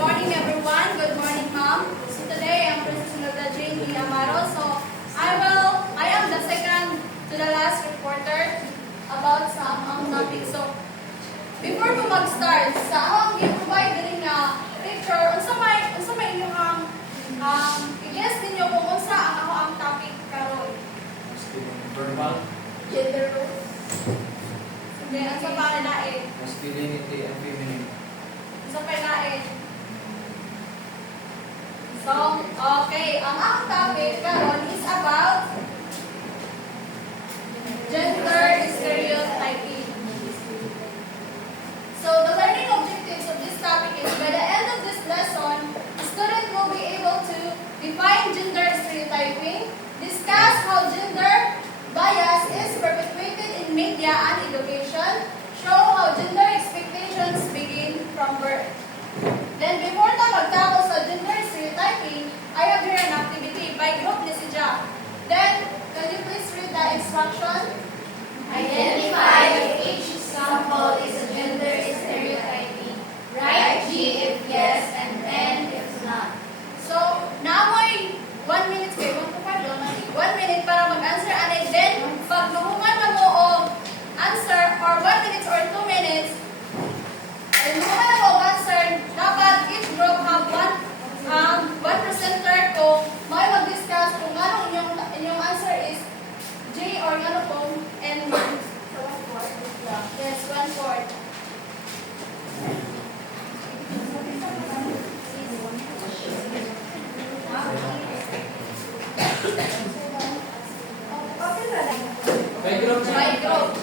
morning, everyone. Good morning, ma'am. So today, I'm Princess Jane D. Amaro. So I am the second to the last reporter about some topic. So before ko mag-start, sa akong gi-provide din nga picture, unsa may inyong i-guess ninyo kung unsa ang topic karon. Verbal. Gender roles. Hindi, ang sa pananain. Masculinity and feminine. Sa pananain. So, okay. Ang akong topic karon is about gender stereotyping. So, the learning objectives of this topic is by the end of this lesson, the student will be able to define gender stereotyping, discuss how gender bias is perpetuated in media and education, show how gender expectations begin from birth. Then, before na magtapos sa gender stereotyping, I have here an activity by group ni si Jack. Then, can you please read the instruction? Identify if each sample is a gender stereotyping. Write G if yes and N if not. So, namoy 1 minute kayo. 1 minute para mag-answer. And then, pag nahuman man mo o answer or 1 minute or 2 minutes, and nahuman mo o answer, dapat each group have one presenter ko, may mag-discuss kung anong inyong answer is J or ano pong N man. So, 1/4. Yes, 1/4. By group. By group.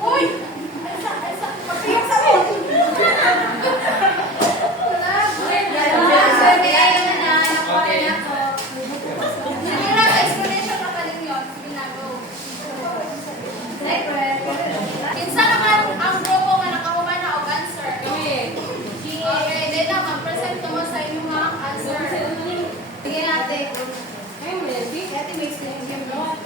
Uy! Papiyak sa mo! Sige na, explanation na ka ninyo. Sige na, go. Kinsa naman ang grupo nga nakahuman na og answer? Okay, then na mag-present mo sa inyong mga answer. Sige natin. Ate, may explain yung mo.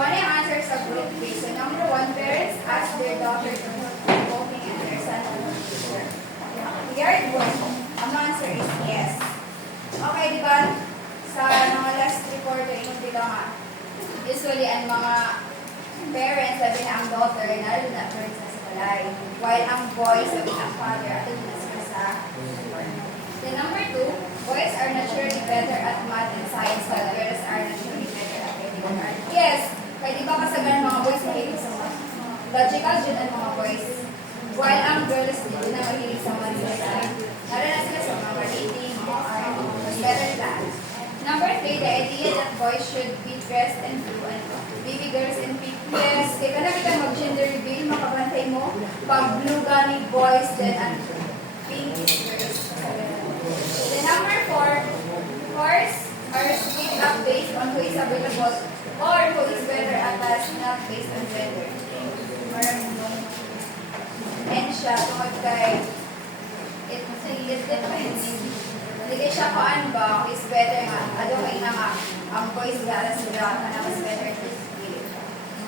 One answers a group based. So number 1, parents ask their daughter to voting and their son to teacher. Here it goes. Ang answer is yes. Okay, di ba? Sa mga last reporter, yung dito nga, usually ang mga parents, sabi na ang daughter, naroon na parents na sa balay. While ang boys, sabi na ang father, at na sila sa Then number 2, boys are naturally better at math and science while girls are naturally better at physical art. Yes, kaya di ba kasagan mga boys mahilig sa math? Logical dyan ang mga boys. While ang girls din na mahilig sa math sila. Naroon na sila sa mga reading, mga art, mas better class. Number 3, the idea that boys should be dressed in blue and baby girls in pink. Yes, kaya ka na mag-gender reveal, makabantay mo. Pag blue gani boys, then ang pink is girls. The number 4, scores are split up based on who is available or who is better at task, not based on gender. And siya, tungkol kay it depends. Hindi siya kung ba, who is better nga. Ano kayo na nga, ang boys gara sila, na mas better at this field.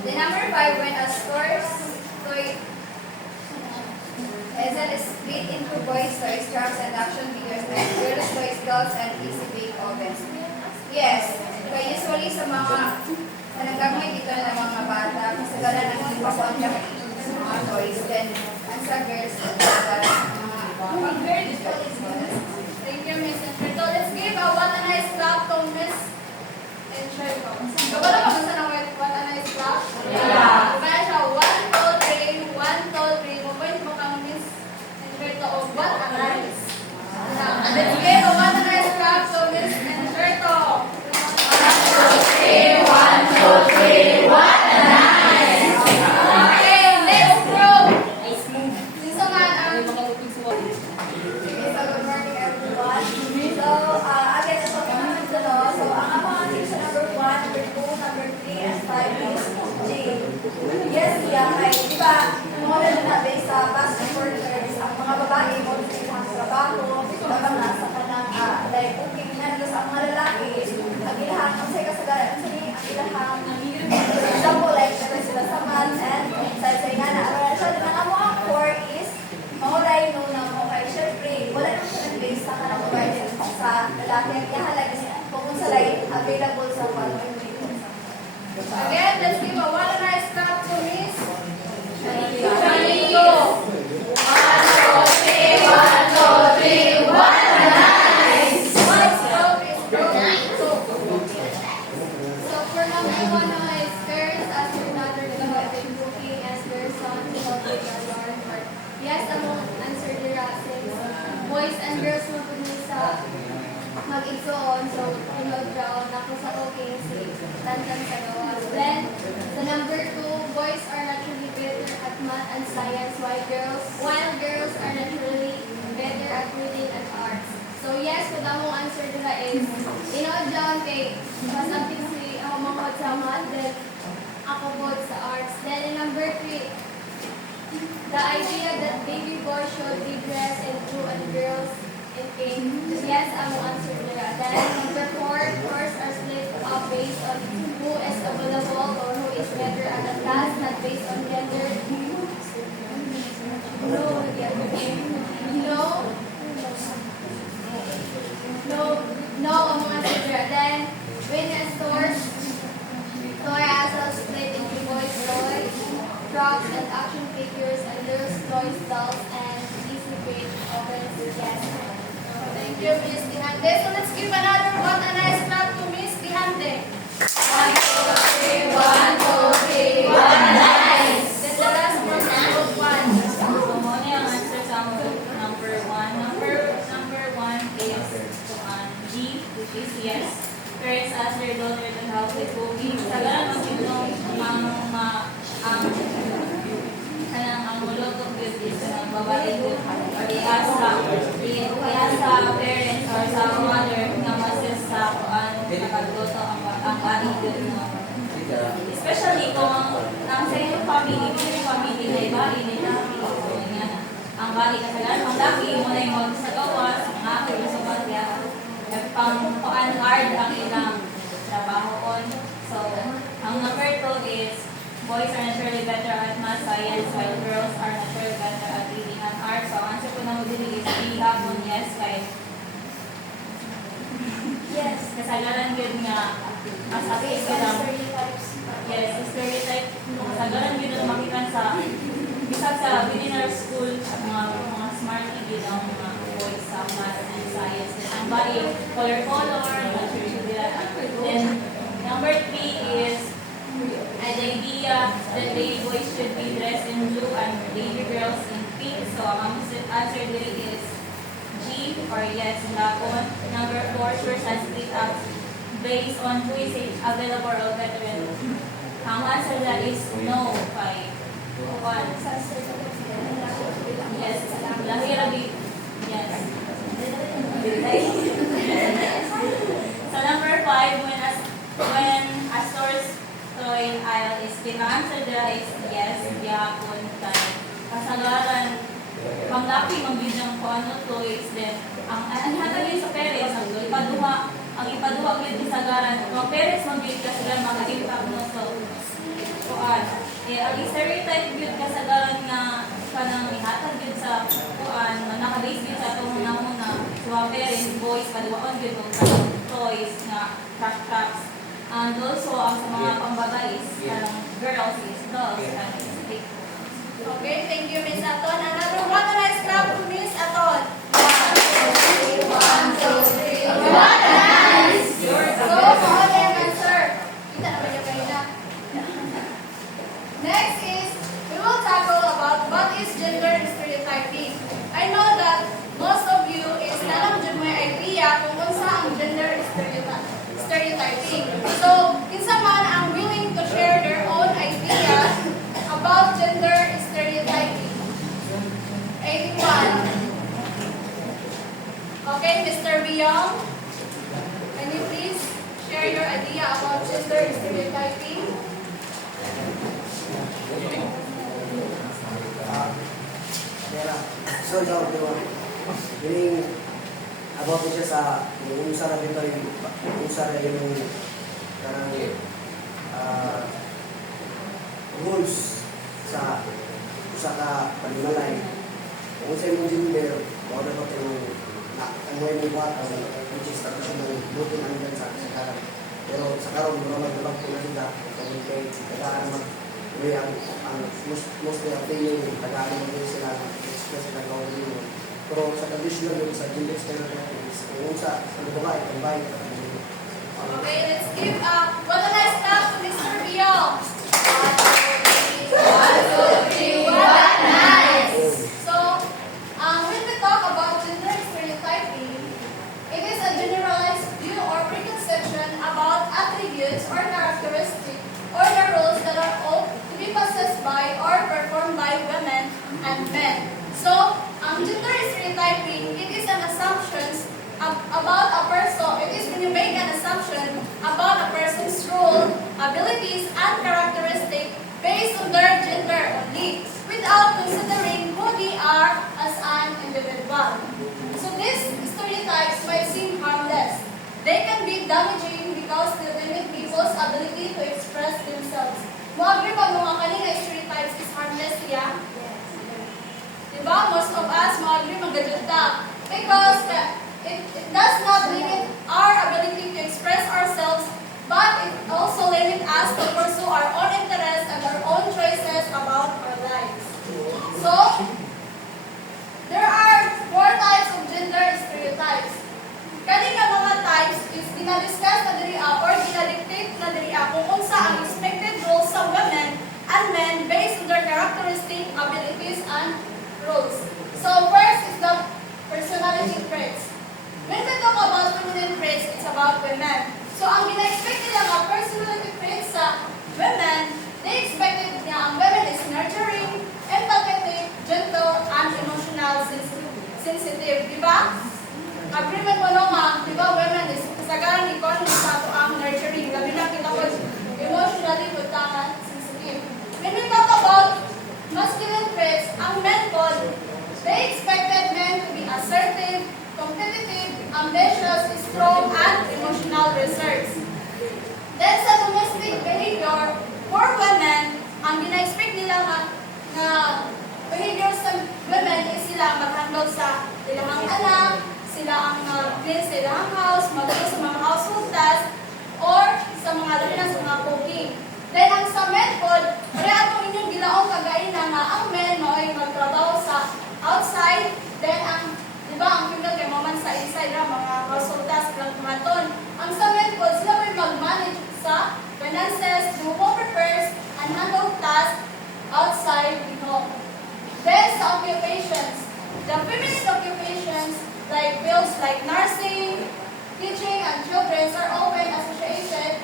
The number 5, when a scores is split into boys' toys, trucks, and action figures, and girls' toys, dolls, and easy bake ovens. Yes, kaya usually sa mga nagkamay dito ng mga bata, kasi gala nang ipapon niya sa mga toys, then ang sa girls, mga girls, Thank you, Miss Encherto. Let's give a what a nice clap to Miss Encherto. Wala ba sa nang what a nice clap? Yeah. Kaya siya, 1, 2, 3, 1, 2, 3. Mo-point mo kang Miss Encherto o what a nice. Let's give a what a nice clap to Miss Encherto. 1, 2, 3, 1, 2, 3, what a nice. Okay, next group. Sinso man ang kay, di ba, muna na based sa past workers, ang mga babae mo sa ilang trabaho, dapat nasa kanang, like, okay, na sa mga lalaki, ang ilahang, ang say kasagaran, ang say, ang ilahang, for example, like, syempre sila sa maths, and sa nga na, siya, na mo ang core is, maulay no na mo kay syempre, wala nang siya nag-base sa kanang provided sa lalaki, ang ihahalagi siya, kung sa like, available sa following videos. Again, let's give a one nice clap to Miss Shanito. Shanito. 1, 2, 3, 1, 2, 3, 1, nice! What's up is broken. So for number 1 naman is parents ask your daughter to help with cooking, ask their son to help with their yard work. Yes, I won't answer the since boys and girls mo po sa mag-igsoon. So, daw ako sa okay si Tantan sa gawas. Then, sa number 2, boys are naturally better at math and science, while girls are naturally better at reading and arts. So, yes, kung ang answer nila is, daw kay something si ako makot sa math, then ako both sa arts. Then, in number 3, the idea that baby boys should be dressed in blue and girls in pink. Yes, I will answer nila. Then number 4, course are split up based on who is available or who is better at the class, not based on gender. No, I'm answer nila. Then when a stores, toy also split into boys' toys, props and action figures, and girls' toys, dolls, and easy page ovens. Yes. Thank you, Miss Dihante. So let's give another one a nice clap to Miss Dihante. 1, 2, 3, 1, 2, 3, 1, nice! Then the last one, group 1. So, muna yung answer sa number 1. Number 1 is G, which is yes. Parents ask their daughter to help with cooking. Sa ganun, ang mulotog good is babae good. Iasa parents or sa mother nga masis sa nakagluto ang body good. Especially kung ang sa iyong family na ibali nila. Ang body kasalanan, ang laki mo na yung sa gawas, ang ako yung sa pagya. Pang hard ang ilang trabaho on. So, ang number 2 is boys are naturally better at math, science, while girls are naturally better at reading and art. So, ang answer ko na mo din is B, hapon, yes, kay yes, kasagaran yun nga masakit ko lang. Yes, stereotype. Kasagaran yun na makita sa bisag sa beginner school, mga smart yun ang mga boys sa math and science. Ang body, color, then number 3 is an idea that baby boys should be dressed in blue and baby girls in pink. So, ang answer dito is G or yes, hapon. Number 4, sure and split up based on who is available or veteran. Ang answer that is no by 1. Yes, lahirabi. Yes. So, number 5, when a store's toy aisle is the answer there is yes, gihapon tayo. Kasagaran, manglaki, mambidang ko ano toys, then, ang hatagin sa parents, ang ipaduha ulit kasagaran, mga parents mambid kasagaran, maka-impact mo so, kuan. Ang stereotype yun kasagaran nga, kanang ihatag yun sa kuan, nakabase yun sa itong muna-muna, so, mga parents, boys, paduwaon yun, toys, nga, craft. And also, ang sa mga pambabais, girls is dolls and stick. Okay, thank you, Miss Aton. Another one, a nice clap to Miss Aton. 1, 2, 3, 1, 2, 3, 1, nice! So, mahal yung answer. Kita naman yung kanina. Next is, we will tackle about what is gender stereotyping. I know that most of you is nalang dyan may idea kung unsa ang gender stereotyping. So, kinsa man ang willing to share their own idea about gender stereotyping. 81. Okay, Mr. Biyong, can you please share your idea about gender stereotyping? Pera. So, daw, meaning, about siya sa, yung usa na dito, yung usa na yung, karang, rules sa, usa ka panimalay. Kung sa yung gender, mga dapat yung, ang mga yung buhat, which is traditional, buto na nila sa karan. Pero sa karon, mga magdabag po na sila, kung kay tagaan naman, ang mostly ang feeling, tagaan naman din sila, express sila gawin nila. Pero sa traditional yun, sa gender stereotypes, kung sa babae, combine. Okay, let's give what a nice clap to Mr. Bill. What a nice. So, when we talk about gender stereotyping, it is a generalized view or preconception about attributes or characteristics or the roles that are ought to be possessed by or performed by women and men. So, gender stereotyping, it is an assumption about a person. It is when you make an assumption about a person's role, abilities, and characteristics based on their gender only, without considering who they are as an individual. So these stereotypes might seem harmless. They can be damaging because they limit people's ability to express themselves. Mo agree ba mga kanina stereotypes is harmless siya? Diba? Most of us mo agree magadyod ta. Because it does not limit our ability to express ourselves, but it also limits us to pursue our own interests and our own choices about our lives. So, there are 4 types of gender stereotypes. Kanina mga types is dinadiscuss na diri or dinadictate na diri kung unsa ang expected roles sa women and men based on their characteristic, abilities, and roles. So, first is the personality traits. When we talk about feminine traits, it's about women. So, ang gina-expect nila mga personality traits sa women, they expected niya ang women is nurturing, empathetic, gentle, and emotional sensitive. Diba? Agreement mo no, ma'am? Diba women is kasagaran economy sa ito ang nurturing. Labi na kita ko emotionally butangan, sensitive. When we talk about masculine traits, ang men po, they expected men to be assertive, competitive, ambitious, strong, and emotional reserves. Then sa domestic behavior, for women, ang gina-expect nila na behavior sa women is sila mag-handle sa ilang anak, sila ang clean sa ilang house, mag-do sa mga household tasks, or sa mga dali na sa mga cooking. Then ang sa men po, kaya atong inyong gilaong kagain na nga ang men mao'y magtrabaho sa outside, then ang diba, ang female kay maman sa inside na mga household tasks lang tumaton. Ang sa men po, sila may mag-manage sa finances, do home repairs, and handle tasks outside the home. Then sa occupations, the feminine occupations like fields like nursing, teaching, and children are often associated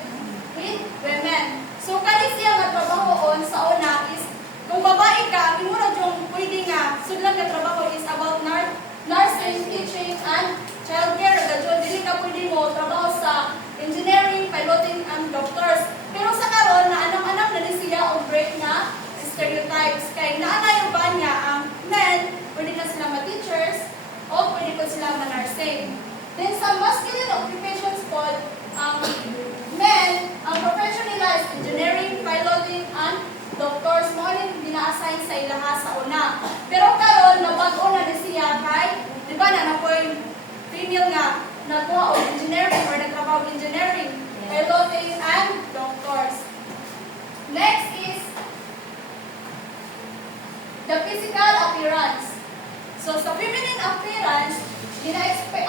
with women. So kani siya nga trabahoon sa una is kung babae ka, imura yung pwede nga sudlan nga trabaho is about nursing, teaching, and childcare. Gadyo, dili ka pwede mo trabaho sa engineering, piloting, and doctors. Pero sa karon na anam-anam na ni siya o break na stereotypes. Kay naanay yung ba niya ang men, pwede na sila ma-teachers, o pwede ko sila ma-nursing. Then sa masculine occupations po, ang men, ang profession nila is engineering, piloting, and doctors. Mo rin dina-assign sa ilaha sa una. Pero karon nabago na ni siya kay, di ba na po yung female nga nakuha o engineering or nagtrabaho engineering, piloting, and doctors. Next is the physical appearance. So sa feminine appearance,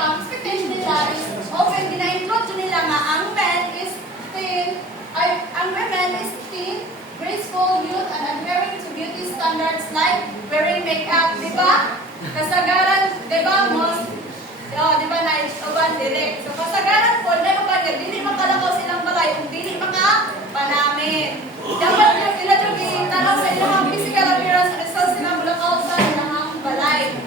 ang expectation nila is often gina-include nila nga ang men is thin, ang women is thin, graceful, youth, and adhering to beauty standards like wearing makeup, di ba? Kasagaran, di ba, most, di ba na uban direct. So kasagaran po, na uban nga, dili makalakaw silang balay, kung dili makapanamin. Dapat yung sila yung tanaw sa ilang physical appearance, result silang bulakaw sa ilang balay.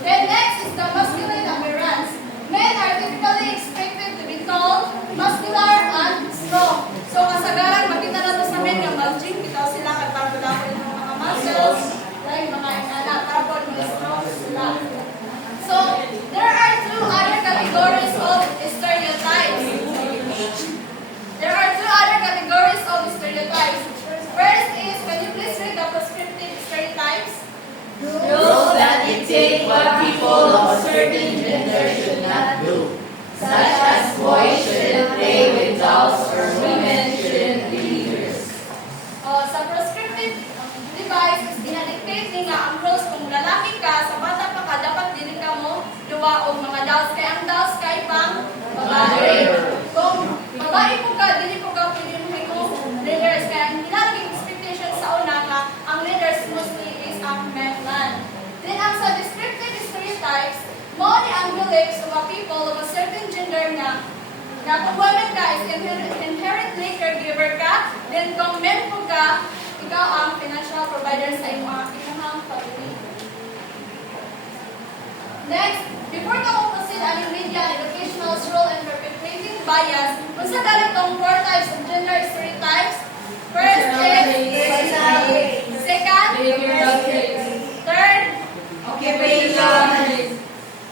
Then next is the masculine appearance. Men are typically expected to be tall, muscular, and strong. So kasagaran, makita na to sa men nga mag-gym, bitaw sila kagpagdala ko ng mga muscles, like mga certain gender should not do, such as boys shouldn't play with dolls or women shouldn't be leaders. Sa prescriptive device, is dinadictate ni nga ang rules kung lalaki ka, sa bata pa ka, dapat dili ka mo duwa og mga dolls. Kaya ang dolls kay pang babae. Kung babae po ka, dili po ka pwede mo ikong leaders. Kaya ang nilalaging expectation sa una nga, ang leaders mostly is ang men man. Then ang sa descriptive stereotypes, mo ni ang beliefs of a people of a certain gender na kung women ka is inherently caregiver ka, then kung men po ka, ikaw ang financial provider sa iyong mga kinahang family. Next, before ka mo proceed ang media and educational role in perpetuating bias, kung sa galit tong 4 types of gender stereotypes, first is second, third, Occupation,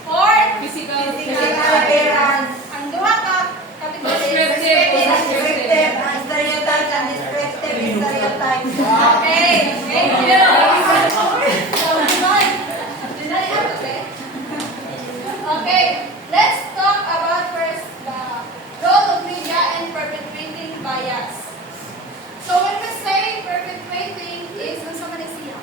fourth, physical appearance, ang duha ka categories. descriptive, and stereotypes, and descriptive stereotypes. Okay, thank you. Okay, let's talk about first the role of media in perpetuating bias. So when we say perpetuating is kung sa Malaysia.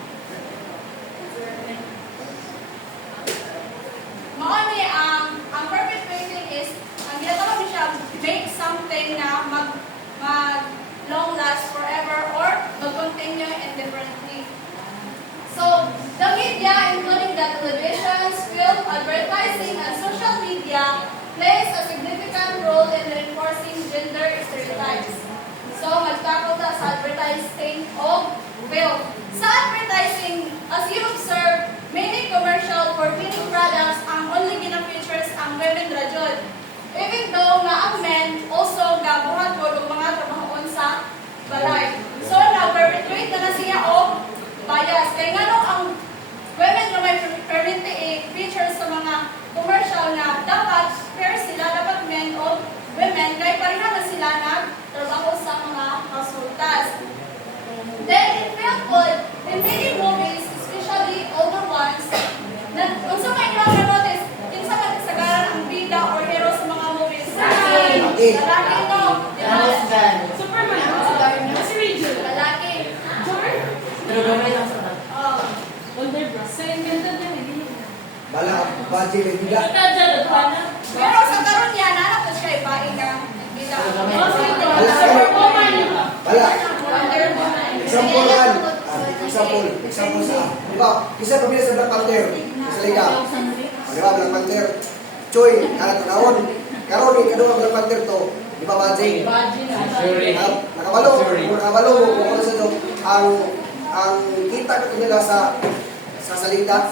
Maoni ang perpetuating is ang ginatawag niya siya make something na mag long last forever or mag-continue indefinitely. So, the media, including the television, film, advertising, and social media, plays a significant role in reinforcing gender stereotypes. So, magtakot na sa advertising o film. Sa advertising, as you observe, many commercial for cleaning products ang only gina-features ang women rajod. Even though nga ang men also gabuhat ko ng mga trabahoon sa balay. So, na-perpetuate na siya o bias. Kaya nga nung ang women na may permanent features sa mga commercial na dapat fair sila, dapat men o women, kaya pareha na sila nagtrabaho sa mga household tasks. Then, in film food, in many movies, especially older ones, kung sa may ilang notice, kinsa man kasagaran ang bida or hero sa mga movies. Lalaki no. Superman, si Rachel, Lalaki. pero gamay lang sa tayo. Older bro. Sa invented na hindi. Bala, budget na bida. Pero sa karon niya, nanak ko siya ibain na bida. Bala, Wonder Woman. example yan. Example sa, di ba, isa pabila sa Black Panther, sa liga. Di ba, Black Panther, Choy, karat tanawon. Karon ni kadua Black Panther to, di ba, budget? Nakabalo mo kung ano sa ito, ang kita ko nila sa salita,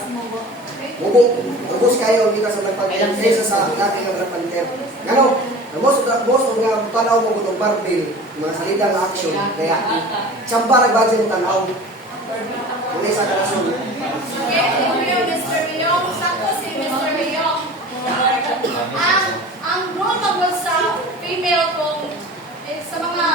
ubos kayo ang kita sa Black Panther, kaysa sa dati ng Black Panther. Ngano, most of nga tanaw mo kung Marvel, mga salita ng action, kaya tsamba nag-budget ng tanaw. Muna isa ka nasun. Okay, thank you, Mr. Miyong. Sakto si Mr. Miyong. Ang role naman sa female kung sa mga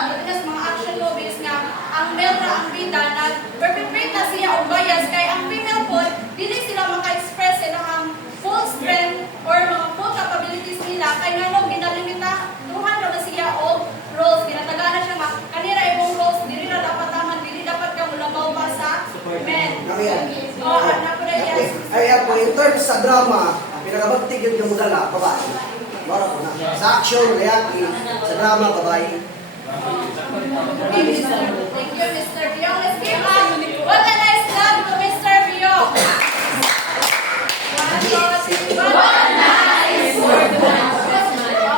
action movies nga ang male na ang bida nag-perpetrate na siya o bias kay ang female po dili sila maka-express sila ang full strength or mga full capabilities nila kay nga ginalimita tuhan na siya o roles ginatagana siya nga kanira ibong roles dili na dapat taman dili dapat ka mulabaw pa sa men. Ay, ako, in terms sa drama, pinakabagtig yung mudala, babae. Mara ko na. Sa action, reality, sa drama, babae. Okay, thank you, Mr. Biong. Let's give what a nice clap to Mr. Biong.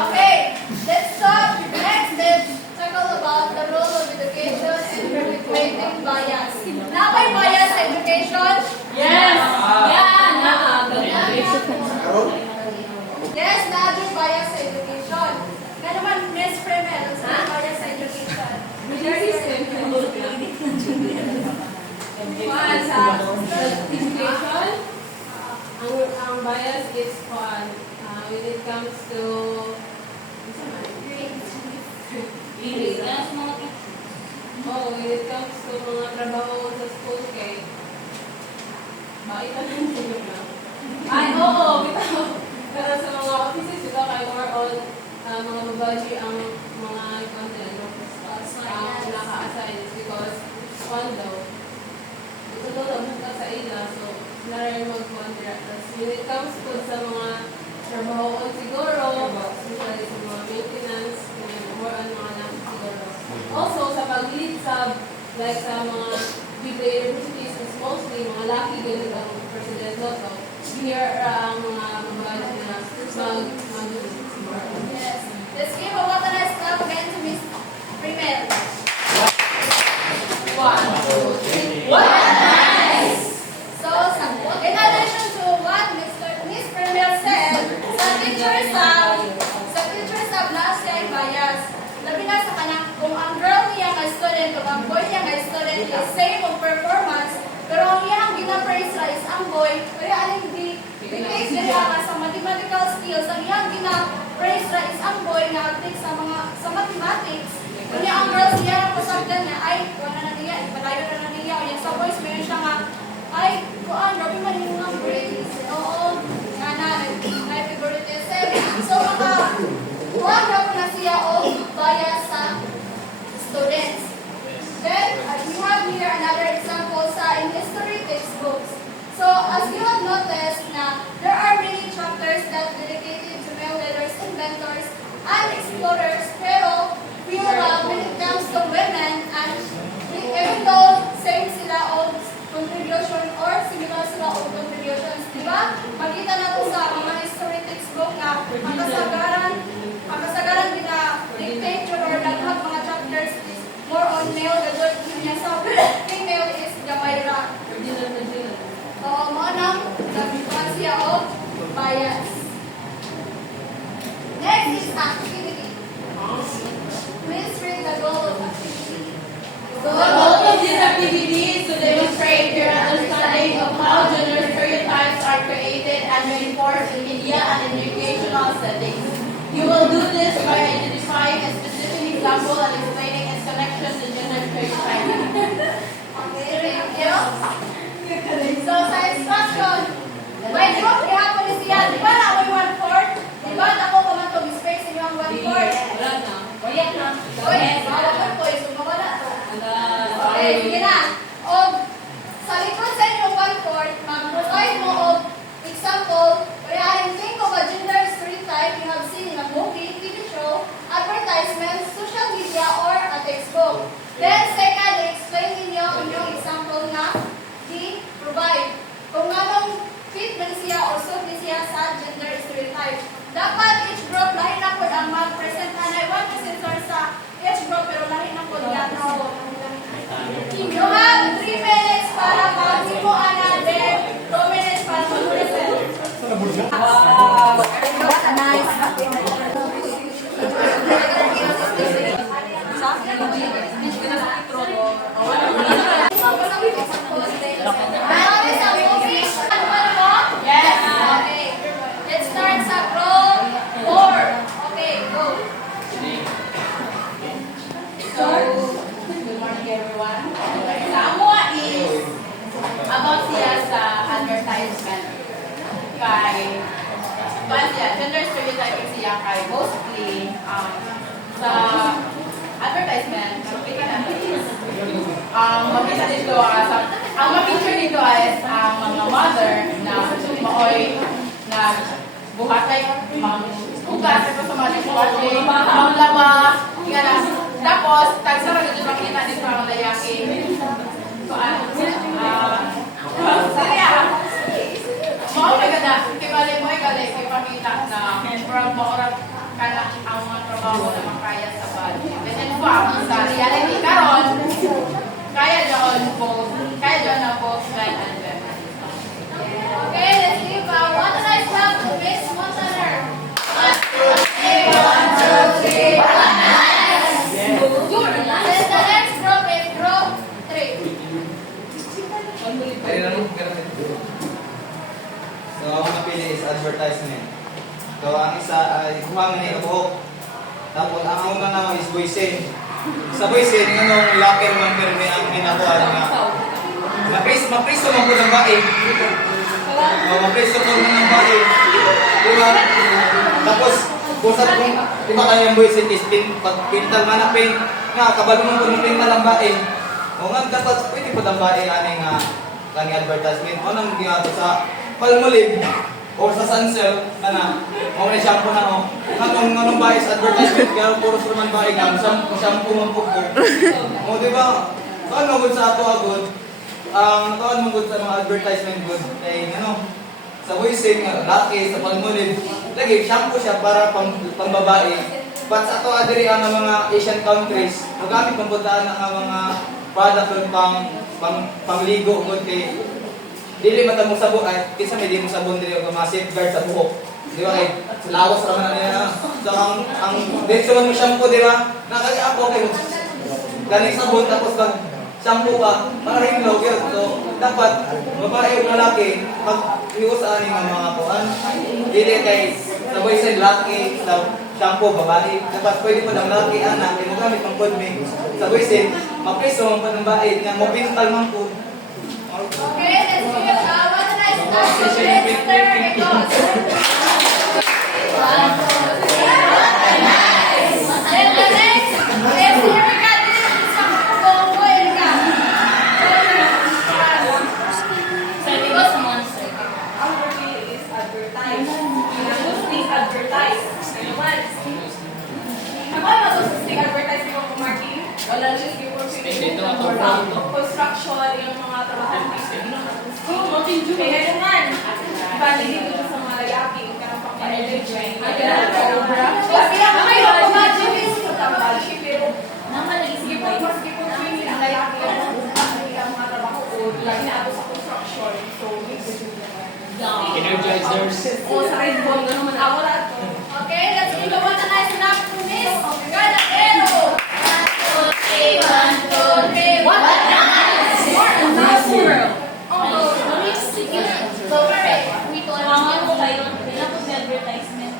Okay, let's talk. Next, let's tackle about the role of education and perpetuating bias. Na may bias sa education? Yes! Yan! Karon, Yes, na may bias sa education. Nga naman, Miss Fremel, sa bias sa education. Sa education, ang bias is when it comes to when it comes to mga trabaho sa school kay bakit lang sila na? Ay, oo, bitaw. mga babae ang mga content ang naka-assign is because one daw, ito daw nabuka sa ila, so naray mag-contract. Tapos when it comes po sa mga trabaho siguro, especially sa mga maintenance, more on mga lang siguro. Also, sa pag-lead sub, like sa mga big universities, is mostly mga laki ganun ang president Lotto. Here ang mga babae na mag-lead. Yes. Let's give a water nice clap again to Miss Primel. Nice! So, in addition to what Miss Primel said, sa teacher sub na siya ay bias. Labi na sa kanang kung ang girl niya nga student o ang boy niya nga student is same of performance, pero ang iyang gina-praise ra is ang boy, kaya aling di-case nila nga sa mathematical skills, ang iyang gina-praise ra is ang boy nga active sa mathematics. Kunya ang girls niya ang pasagdan niya, ay, wala na niya, ipalayo na niya, o yung sa boys, mayroon siya nga, ay, kuan, grabe man yung mga grades. Oo, nga na, may favoritism. So, kuha na po na siya o bias sa students. Then, we have here another example sa in history textbooks. So, as you have noticed na there are many chapters that dedicated to male leaders, inventors, and explorers, pero few when it comes to women, and even though same sila o contribution or similar sila o contributions, di ba? Makita na po sa mga history textbook na ang kasagaran din na dictator or lahat mga chapters is more on male, the good niya sa female is gamay ra. So, mo nang nabituan siya o bias. Next is activity. Please read the goal of activity. The goal of this activity is to demonstrate your understanding of how gender stereotypes are created and reinforced in media and educational settings. You will do this by identifying a specific example and explaining its connection to gender stereotyping. Okay, thank you. So, sa instruction, may group gihapon ni siya. Di ba na ako yung 1/4? Di ba na ako kumantong space inyo ang 1/4? Wala na. Wala na. Uy, mawala ko eh. Sumawala to. Okay, sige na. O, sa likod sa inyong 1/4, mag-provide mo og example, kaya I think of a gender stereotype you have seen in a movie, TV show, advertisements, social media, or a textbook. Then, second, explain ninyo ang inyong example na i-provide. Kung anong fit man siya or suit siya sa gender stereotype. Dapat each group lahi na po ang mag-present. Anay, 1% sa each group, pero lahi na po yan. You have 3 minutes para mag-ipo another, 2 minutes para mag-present. Wow! What a nice Marami sa movie. Ano mo? Yes. Okay. Let's start sa group 4. Okay, go. So, good morning everyone. Sa Amua is about siya sa advertisement. Kay, siya, gender stereotyping siya kay mostly sa advertisement, makikita natin is makita dito ang ma-picture dito is ang mga mother na maoy na buhatay hugas sa mga dishwasher, manglaba, gana. Tapos, tagsara dito makita dito ang layaki. So, mao na ganda, kibali mo gali, kipakita na from maurap ka na ang mga trabaho na makaya sa body. Then, sa reality, karon kaya doon na both men and women. Okay, let's give a one nice clap to Miss Montaner. 1, 2, 3, nice! Then the next group is group 3. So, ang napili is advertisement. So, ang isa ay kumangin ay kabuhok. Tapos, ang una naman is voicing. Sa voicing, yung locker man pirmi ang minakuha nga. Mapriso man po ng bae. Mapriso po ng bae. Diba? Tapos, Kung sa kung, di ba kaya yung boys is pag pintal man na paint, nga, kabalo mo kung pintal ang bae. O nga, dapat pwede po ang bae ani nga kani advertisement. O nang ginagawa sa Palmolive or sa Sunsilk, ana, o may shampoo na o. Anong bae sa advertisement, kaya puro naman bae nga, shampoo man po po. O di ba, saan mo good sa ato agad? Ang tuwan mo good sa mga advertisement good, ay ano, sa voicing, laki, sa Palmolive, lagi, shampoo siya para pang babae. But sa ato adiri ang mga Asian countries, magamit pambutaan ang mga product nun pangligo good kay dili man mo sabon ay kinsa may di mo sabon dili og ma-safeguard sa buhok. Di ba kay lawas ra man niya. So ang dito man mo shampoo di ba? Nakaya ako kay ganing sabon tapos pag shampoo pa para rin low yun. So dapat babae o lalaki pag iwas ani ang mga kuan dili kay sabay sa lalaki sa shampoo babae dapat pwede pa ng lalaki anak kay mo gamit ang podme sabay sa mapreso ang panambaid nga mo pintal man po. Okay, let's give it one nice clap to Mr. Ricos. Then the next, let's hear Erika. This is sa Bongo, Erika. Sir, Ricos sa monster. Ang review is advertise. Mostly advertise. Ano ba? Ako ay matutustig advertise ko kung marketing. Wala lang yung construction, yung mga trabahan. Kaya naman, bali dito sa mga lalaki, karang pang-energy. Kasi ako kayo, pag-magic, pero Namalagay Sige po, maski po yung lalaki ang mga trabaho o lagi na ako sa construction. So, Energizers. o sa red ball, gano'n man ako lahat to. Okay, let's give it one nice clap to Miss Ganadero. 1, 2, 3, 1, 2, 3, 1. Tumangan ko kayo, pinapos may advertisement.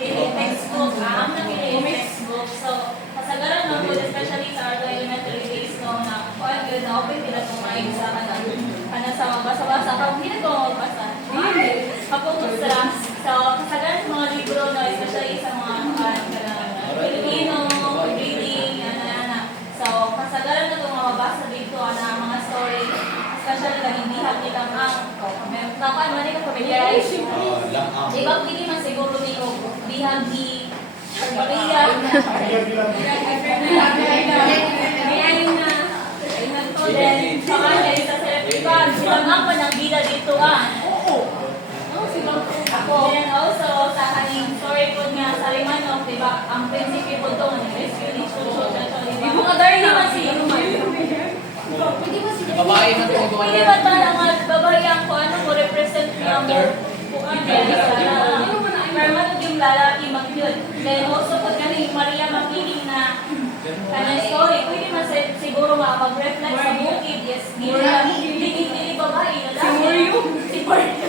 Dili textbook, ang nakili textbook. So, kasagaran mo po, especially sa Ardo Elementary Days no, na kuan yun, na open nila kumain sa sa magbasa-basa. Kung hindi ko magbasa, kapag sila. So, kasagaran sa mga libro, no, especially sa mga Filipino, reading, So, kasagaran na itong mababasa dito na mga story, especially na hindi nila ang nakuan man ito familiarize. Iba hindi man siguro ni bihag ni Maria. Then, pangalan sa Serapika, silang ang panangbida dito Ako. Then also, sa kaning story po nga sa Limanok, diba, ang prinsipyo po ito, rescue ni Chucho, mga darling naman siya. Babae na ito. Pwede ba ba naman babayang ko ano mo represent niya mo kung ano pero man yung lalaki mag-yun. Then also pag galing Maria makiling na kanang story, pwede man siguro mag-reflect sa bukid. Yes, hindi babae, lalaki. Si Mario.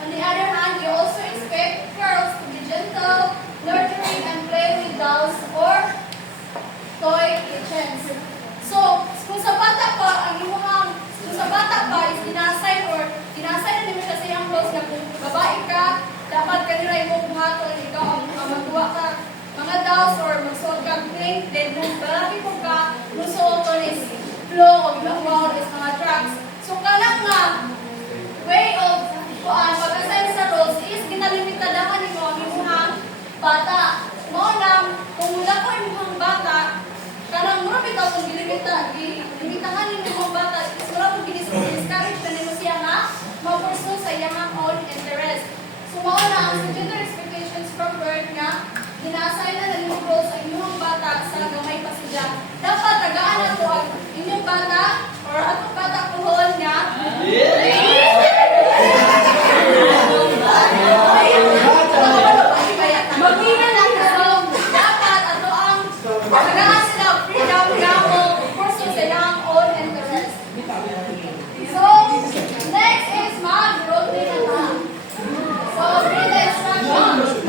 On the other hand, you also expect train, then balaki po ka, luso ko is flow of the world is mga trucks. So kalang nga, way of pag-assign sa roles is ginalimitadahan ni mo ang imuhang bata. Mo lang, kung wala ko imuhang bata, kanang mura bitaw kung limitahan ni imuhang bata, is mura kung discourage na nimo siya nga, ma-pursue sa iyang own interest. So mo na ang gender expectations from birth nga, gina-assign na nimo roles sa imuhang bata sa gamay pa siya. Dapat tagaan na to ang inyong bata or atong bata kuhon nga. Magina lang na dapat ato ang tagaan sila freedom nga mo pursue sa iyang own interest. So, next is mag-rotate na ta. So, read the instructions.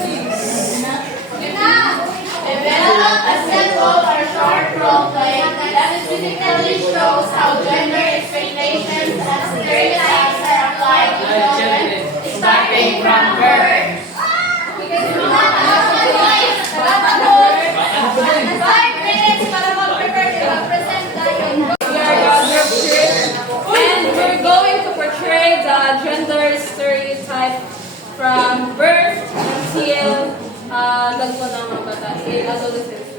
Yun na. Develop a simple or short role play that specifically shows how gender expectations and stereotypes are applied to children, starting from birth. Because we want to have 5 minutes para mag-prepare to present tayo. We are God's Church, and we're going to portray the gender stereotype from birth until lagpo ng mga bata, adolescence.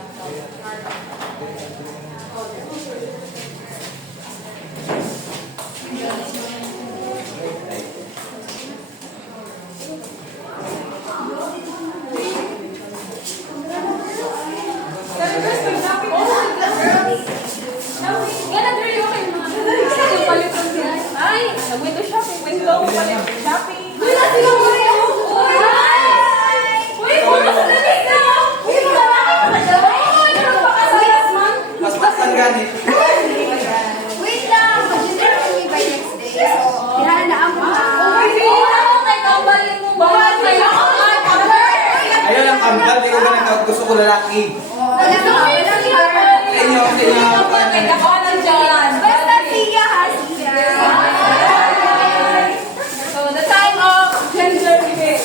Ay, nag-went to shopping. Went to shopping. Mas-masan ganit. Wait lang, mag-gender reveal by next day. So, hinahandaan mo ha. Ayun ang kambal, di ko ba nagtawag gusto ko lalaki. Wala ka, wala ka. Sa inyo, Basta siya ha, siya. So, the time of gender reveal.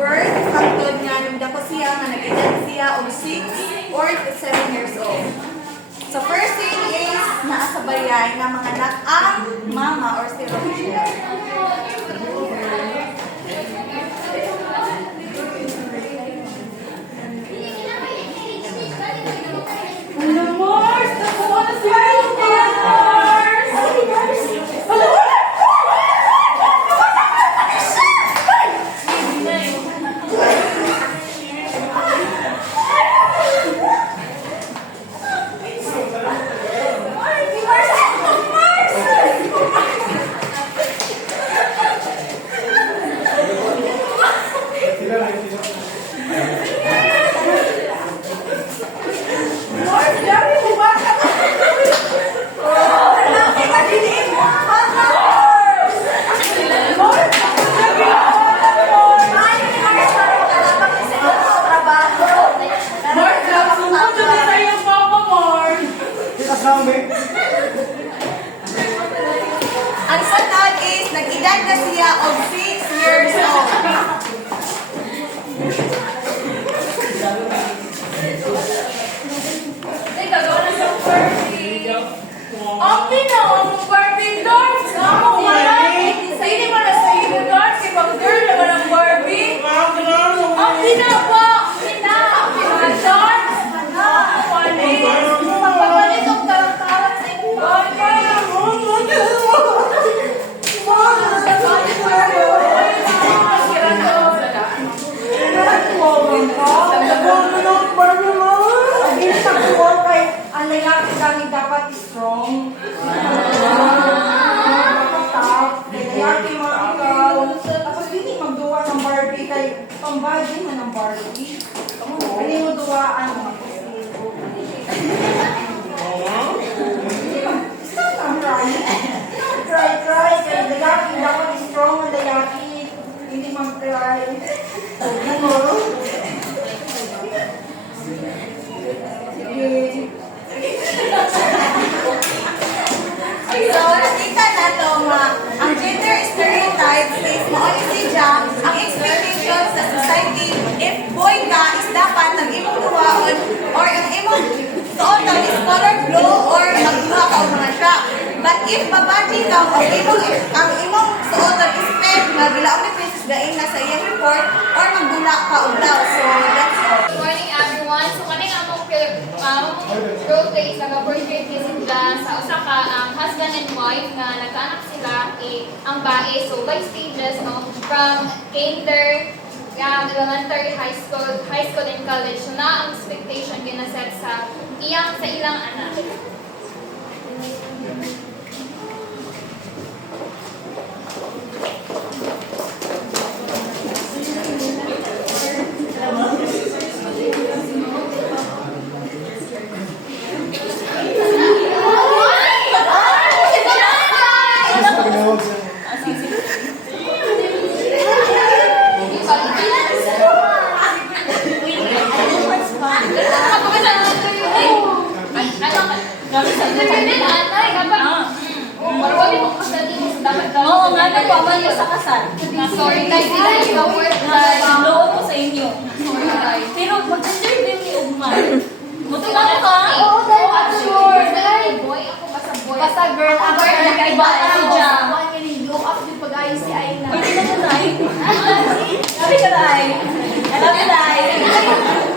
birth hangtod nga nagdako siya nga nag-edad siya og 6 or 7 years old. So first thing is naa sa bayan nga mga anak ang mama or si Rochelle. Hello, Mars! Nakuha na si Mars! Hello, ang sunod is nag-edad na siya of 6 years old. Ay, gagawa na siyang birthday. Ang pinawang birthday dance. Ako, wala. Hindi mo na sa iyo dance. Kaya pag girl naman ang Barbie. Ang pinawa. Ang pinadance. Ang palit. Magpapalit ang tarang-tarang sa iyo. Ang lalaki kami dapat strong. Tough. Lalaki mag-ikaw. Tapos hindi magduwa ng Barbie kay pambagi na ng Barbie. Hindi mo duwaan ng Try. Kaya lalaki dapat strong ang lalaki. Hindi mag-try. So, nakita na to ang gender stereotypes is mauli siya ang expectations sa society. If boy ka, is dapat ang imong duwaon or ang imong suoton is color blue or magduha ka og mga siya. But if babae ka, ang imong suoton is pink, magbilaong ni Princess Daing na sa iyang report or magdula ka og daw. So, that's all. Good morning, everyone. So, kaning among birthday sa birthday sila sa Osaka, ang husband and wife nga nagkaanak sila ang bae. So, by stages, no, from kinder, elementary, high school, and college. So, na ang expectation ginaset sa ilang anak. Oo nga, nagpaman mo sa kasal. Sorry guys, sila yung worth Loo ko sa inyo. Pero mag-interview ni Ugman. Mutuwa ka? Oo, I'm sure. Boy, ako basta boy. Basta girl, ako Girl, nagkaiba si Ja. Look up din pag-ayos si Ayla. Hindi na mo tayo. Sabi ka tayo. I love you, Day.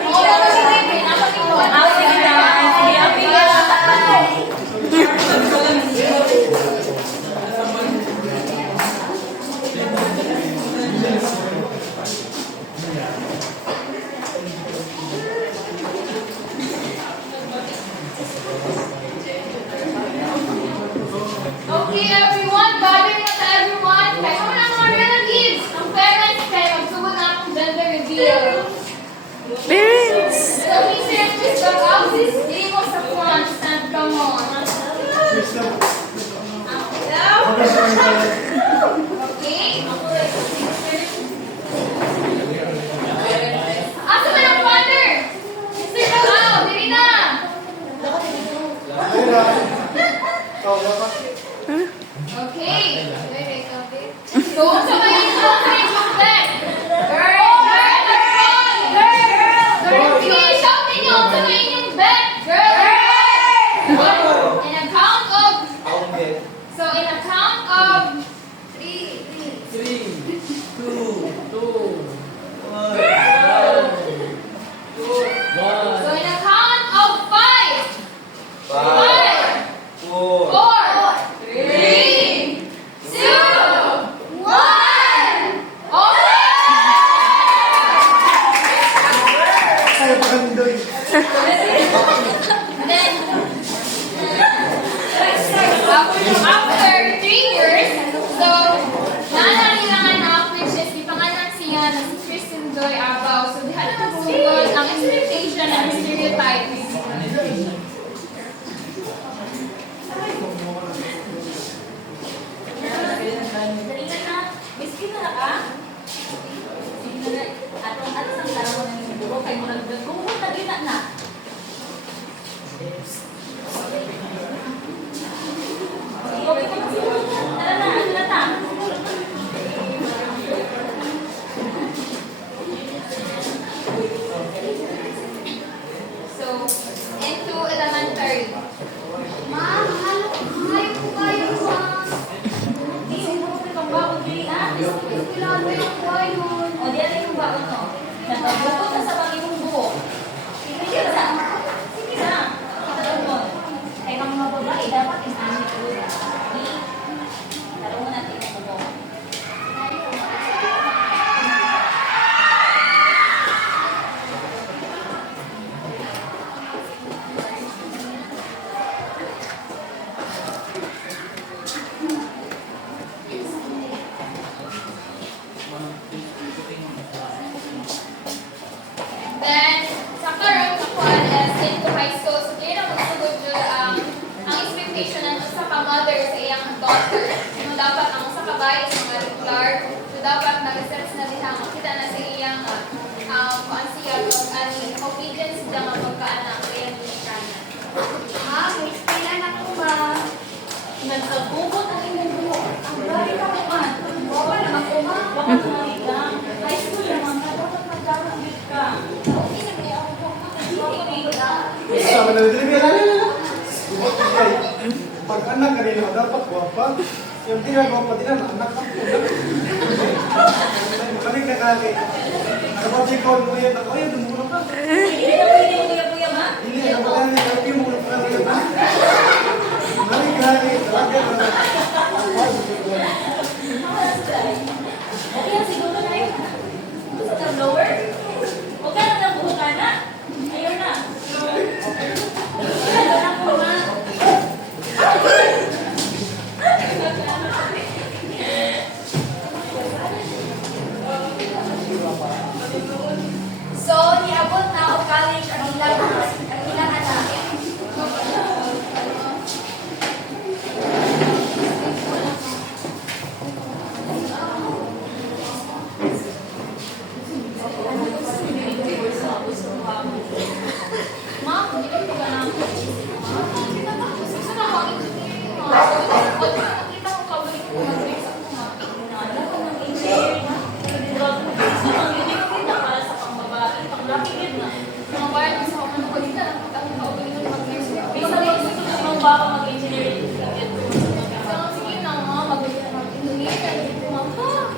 Oo, kasi baby, napakinggan. Ah, sige, Day. Sige, happy ka. Okay, everyone, gathering na sa everyone. Kaya kami ang mga relatives. Ang parents, kaya magsugod na akong gender reveal. Parents! So, please say please back out. Dili mo sa front. Stand, come on. Down. Okay. Asa na yung father? Mr. Bagao, dili na. Okay. So, sa may chocolate. Girl, stereotypes. Dali na. Biscuit na ka? Atong alas ang taraw na yung buro kay mo nagdagumot na gina na. Okay ka magsimula. Tara na, ano na ta? So, into elementary. Ma'am, halo po kayo, ma'am. Di, umuwi kang baon dili ah. Kailangan yung kayo. O, di alay yung baon no. Nakabukod na sa pangimong buhok. Sige na. Sige na. Italong mo. Kay mga babae, dapat yung amin ko. Di, talong mo natin yung buhok. Then, sa karon kakuan is into high school. So, kaya na magsugod dyan ang expectation ng usa ka mother sa iyang daughter. So, dapat ang usa ka bayi sa mga regular. So, dapat mag-research na diha. Makita na sa iyang kuan siya kung ano obedience siya nga pagkaanak sa iyang ginikanan. Ma'am, may kailan ako, ma'am. Nagsabukot ang inyong buhok. Ang bari ka, ma'am. Bawa naman ko, ma'am. Baka tumalikang. High school naman ka. Dapat magkakamit ka. Okay na kaya ako, ma'am. Okay ka. Sa mga nalilimi, pag anak ka rin dapat guwapa. Yung di na guwapa din na anak ka po. Maling ka kaki. Kapag ko mo yan, ako yan, dumulong ka. Hindi na pwede yung kuya-kuya ma. Hindi, ako lang yung kaki mo, mulong ka rin ba? Maling ka kaki, talaga ka. Okay, siguro na yun. Gusto ka lower? Huwag ka lang ng buka na. Ayun na. Ayun na po ma. So, niabot na ako college ang ilang anak. Ma'am, hindi ko ba na ma'am, hindi na ako. Gusto na ako engineering, ma'am. Nakita ko kawin ko mag-race ako, ma'am. Alam ko ng engineering na. Gusto mo, hindi ko kita para sa pangbabae. Panglakigid na. Mga bayan sa ako ng kulit na lang pag ako ng mag-race. Bisa mo, gusto ko mong baka mag-engineering. So, sige na, ma'am. Mag-engineering. Ma'am, ha?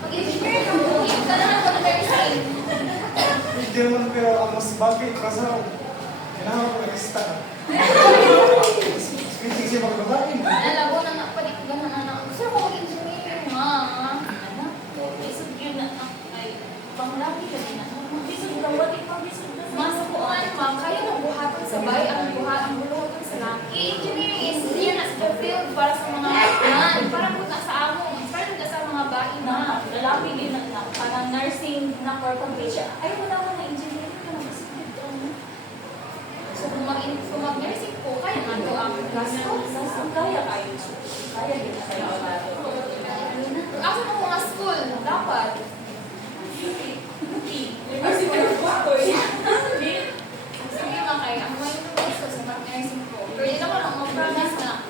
Mag-engineering ako. Kailangan ko na nursing. Hindi naman pero ang mas bagay kasi kailangan ko nag-ista ka. Speaking siya mga babae. Nalabo na napalit ko ganun anak. Gusto ko mag-engineering, ma'am. Anak, isog yun na. Ay, panglaki ka din na. Bisog ka, wali pang bisog na. Masukuan, ma'am. Kaya nang buhaton sa bay, ang buluhaton sa laki. Engineering is yun as the field para sa mga man. Para po na sa amo. Para na sa mga bahay na. Lalaki din na. Parang nursing na core completion. Ayaw mo naman na engineering ka na. So, kung mag-nursing po, kaya nga to ang gastos. Kaya kayo. Kaya din na kayo. Asa mo mga school? Dapat. Nursing ko na po. Sige mga kaya, ang mga yung gusto sa mag-nursing po. Pero yun ako lang mag-promise na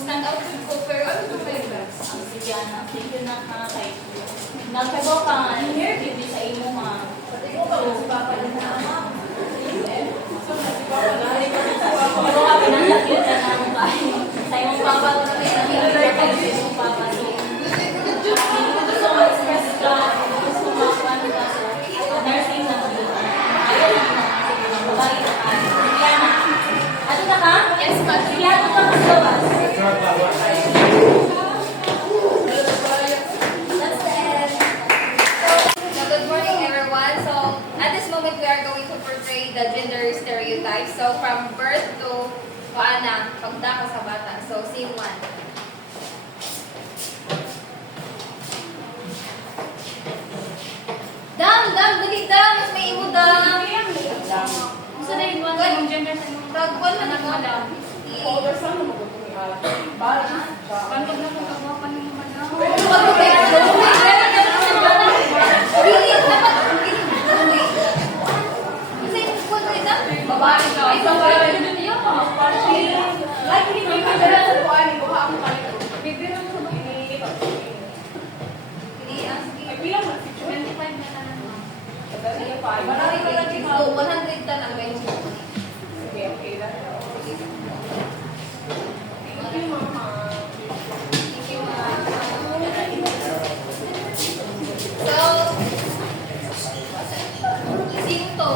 stand out ko. Pero ano ito kayo guys? Ang sige na. Thank you na kay nagtago ka nga. Here, baby sa imo mga. So, papa na na. Ako ka pinangyakit na naman tayo. Sa imong papa ko na pinangyakit sa imong papa. So, gusto mo express ka. Gusto mo ano ka. So, nursing na ko. Ayaw na ko. Babae na ka. Sige na. Ano na ka? Yes, ma'am. Sige na ka mas gawas. That's the end. So, good morning everyone. So, at this moment we are going to portray the gender stereotypes. So, from birth to gender sa imong Ragwan na anak, madam. Over sa ano magutong balance siya. Bantog na kung kagwapan ng madam. Really, dapat gini. Kasi kung ito, Babae ka. Ay, babae. Iyo. Ay, hindi ka dala sa kuan ni buha mo kanito. Bibiro ko ba? Ay, bilang man si 25 na lang. Dali yung pa. marami ka lang dito, 100 tan ang bench. Okay, okay. Thank you, mama. So, sino to?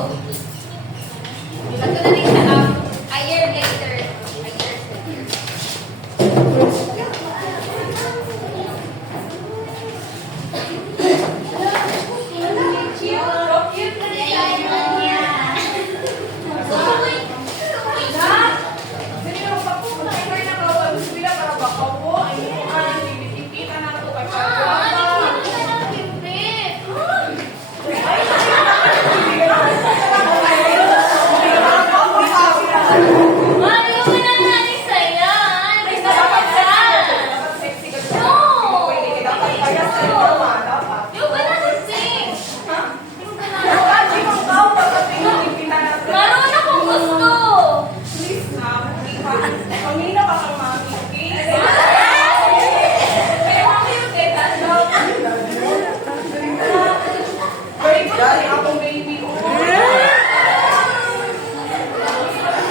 Ito na rin siya, a year later. A year later. Mario, ka na natin saya. May sarap ka. Yung ba natin sing? Marunong akong gusto. Very good, dali akong baby ko.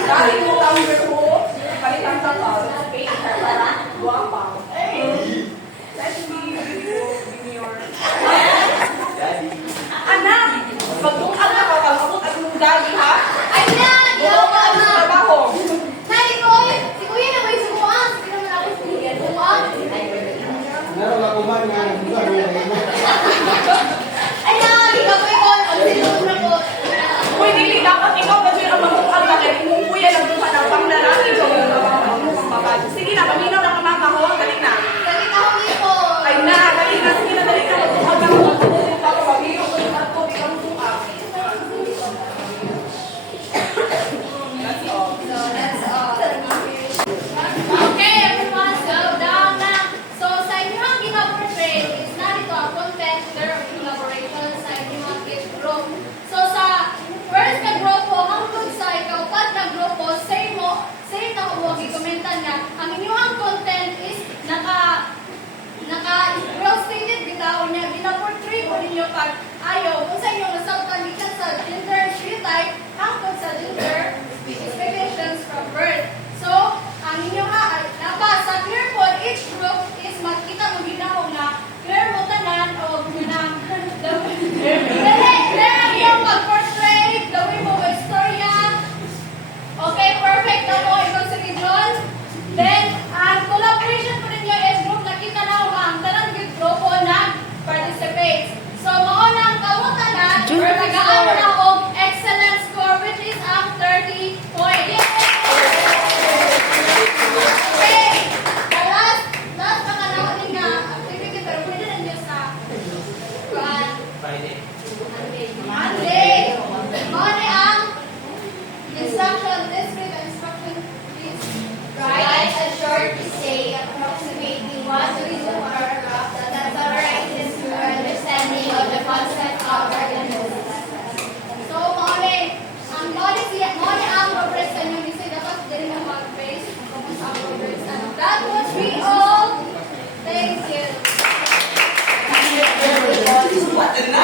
Dali mo tumbler ko. Palitan ka pa. Okay, para guwapa. Let's be junior. Anak, pag-tungkad na ka, pag-abot at mong daddy, ha? Ay na! Bukaw ka ang trabaho. Nani ko, si Kuya na may sumuang. Sino naman ako sumuang? Meron ako man nga, Ay na! Ikaw ko, ang silunod na ko. Uy, dili, dapat ikaw kasi ang mag-tungkad ka. Kaya kung kuya lang doon ka ng panglalaki, so yung pang babae. Sige na, paminaw na ka mama ko. Dali na. Sakit ako dito. Ay na, dali na. Sige na, dali na. Mag-tungkad na ako. Mag-tungkad ako. Mag-hirap ko yung tubig ang tungkad. That's all. So, that's all. Okay, everyone, so down na. So, sa inyong gina-portray is narito ang content, their collaboration sa inyong group. So, sa first na grupo, hangtod sa ikaw-pat na grupo, same na huwag i-commentan nga. Ang inyong content is well stated bitaw niya, gina-portray ko ninyo pag ayaw kung sa inyong nasabtan gikan sa gender stereotype hangtod sa gender expectations from birth. So, ang inyong nabasa clear po, each group is makita mo ginahong na clear mo tanan o ginang clear ang iyong pag-portray, gawin mo mo istorya. Okay, perfect na mo, ikaw si John. Then, ang collaboration po ninyo is group nakita na ang tanang grupo na participate. So, mauna ang kamutanan, or tagaan na og excellent score, which is ang 30 points. Okay, the last na kanawin nga activity, pero pwede na niyo sa Friday. Monday. Monday ang instruction, discrete instruction, please. Write a short essay approximately 1 reason paragraph that summarizes your understanding of the concept of organisms. So, Monday ang progress sa inyo. Kasi dapat din ang mag-base kung sa progress. That would be all. Thank you. What a night!